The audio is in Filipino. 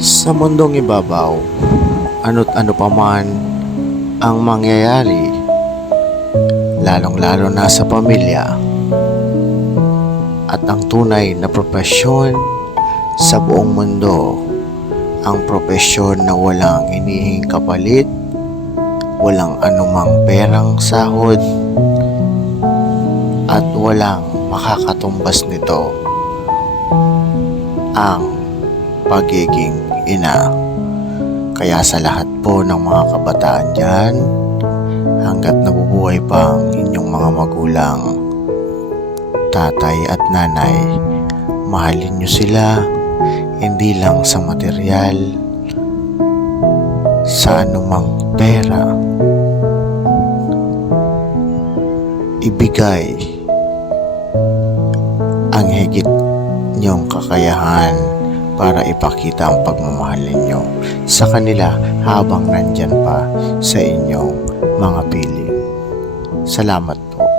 Sa mundong ibabaw, ano't ano pa man ang mangyayari, lalong-lalo na sa pamilya, at ang tunay na propesyon sa buong mundo, ang propesyon na walang hinihing kapalit, walang anumang perang sahod, at walang makakatumbas nito, ang pagiging ina. Kaya sa lahat po ng mga kabataan dyan, hanggat nabubuhay pa ang inyong mga magulang, tatay at nanay, mahalin nyo sila, hindi lang sa material, sa anumang pera. Ibigay ang higit nyong kakayahan para ipakita ang pagmamahal ninyo sa kanila habang nandyan pa sa inyong mga piling. Salamat po.